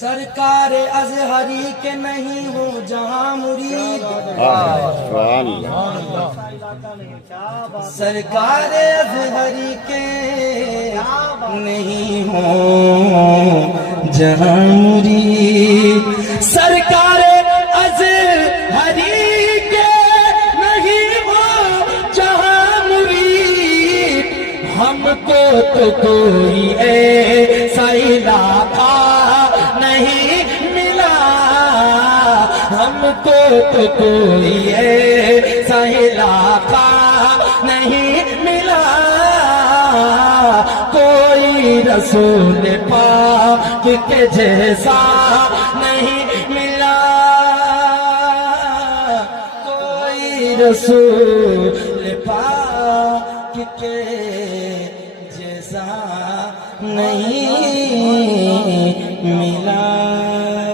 سرکار ازہری کے نہیں ہو جہاں مرید، سرکار ازہری کے نہیں ہو جہاں مرید، سرکار ازہری کے نہیں ہو جہاں مرید، ہم کو تو کوئی ایسا علاقہ نہیں ملا، ہم کو تو کوئی ایسا علاقہ نہیں ملا، کوئی رسول پاک کے جیسا نہیں ملا، کوئی رسول پاک کے جیسا نہیں ملا۔